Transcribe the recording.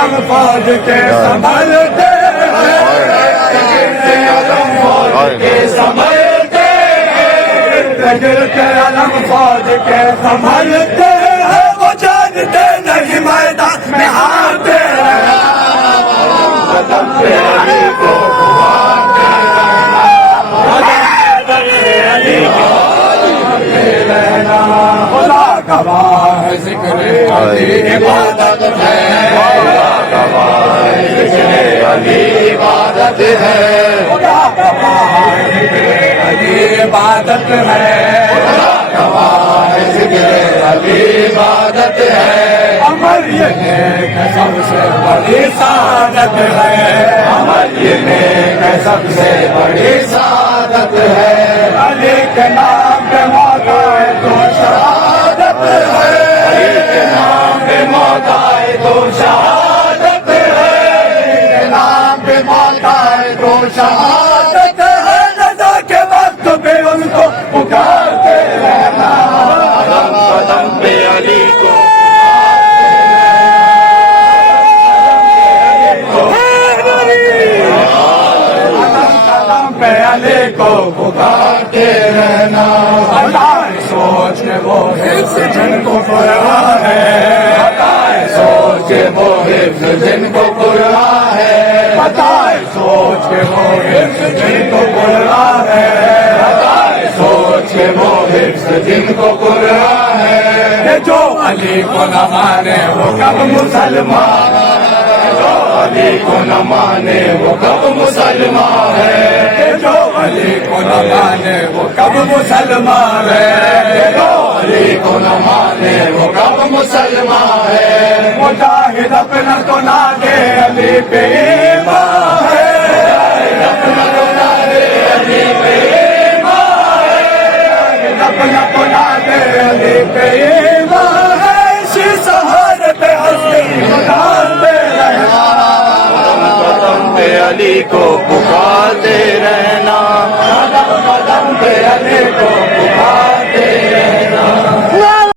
علم فوج کے سنبھلتے گرتے علم فوج کے سنبھلتے ہیں وہ جانتے نہیں میدان میں ہارتے قدم پہ علی کو خدا گواہ ہے ذکر علی عبادت ہے خدا گواہ ہے ذکر علی عبادت ہے خدا گواہ ہے ذکر علی عبادت ہے خدا گواہ ہے ذکر علی عبادت ہے عمل یہ نیک ہے سب سے بڑی سعادت ہے عمل یہ نیک ہے سب سے بڑی سعادت ہے علی کے نام پہ موت آئے تو شہادت ہے علی کے نام پہ موت آئے تو شہادت ہے علی کے نام پہ موت آئے تو شہادت ہے رضا کے وقت پہ ان کو پکارتے رہنا قدم قدم پہ علی کو علی کو پکارتے رہنا ہٹائے سوچ کے وہ حفظ جن کو پرواہ ہے ہٹائے سوچ کے وہ حفظ جن کو پرواہ ہے ہٹائے سوچ کے وہ حفظ جن کو پرواہ ہے ہٹائے سوچ کے وہ حفظ جن کو پرواہ ہے جو علی کو نہ مانے وہ کب مسلمان جو علی کو نہ مانے وہ کب مسلمان ہے جو علی کو نہ مانے وہ کب مسلمان ہے جو علی کو نہ مانے وہ کب مسلمان ہے مجاہد اپنا تو نہ دے علی پہ ایمان ہے مجاہد اپنا تو نہ دے علی پہ ایمان ہے مجاہد اپنا تو نہ دے علی پہ ایمان ہے اسی سہارے پہ ہستی ڈالتے رہنا قدم قدم پہ علی کو پکارتے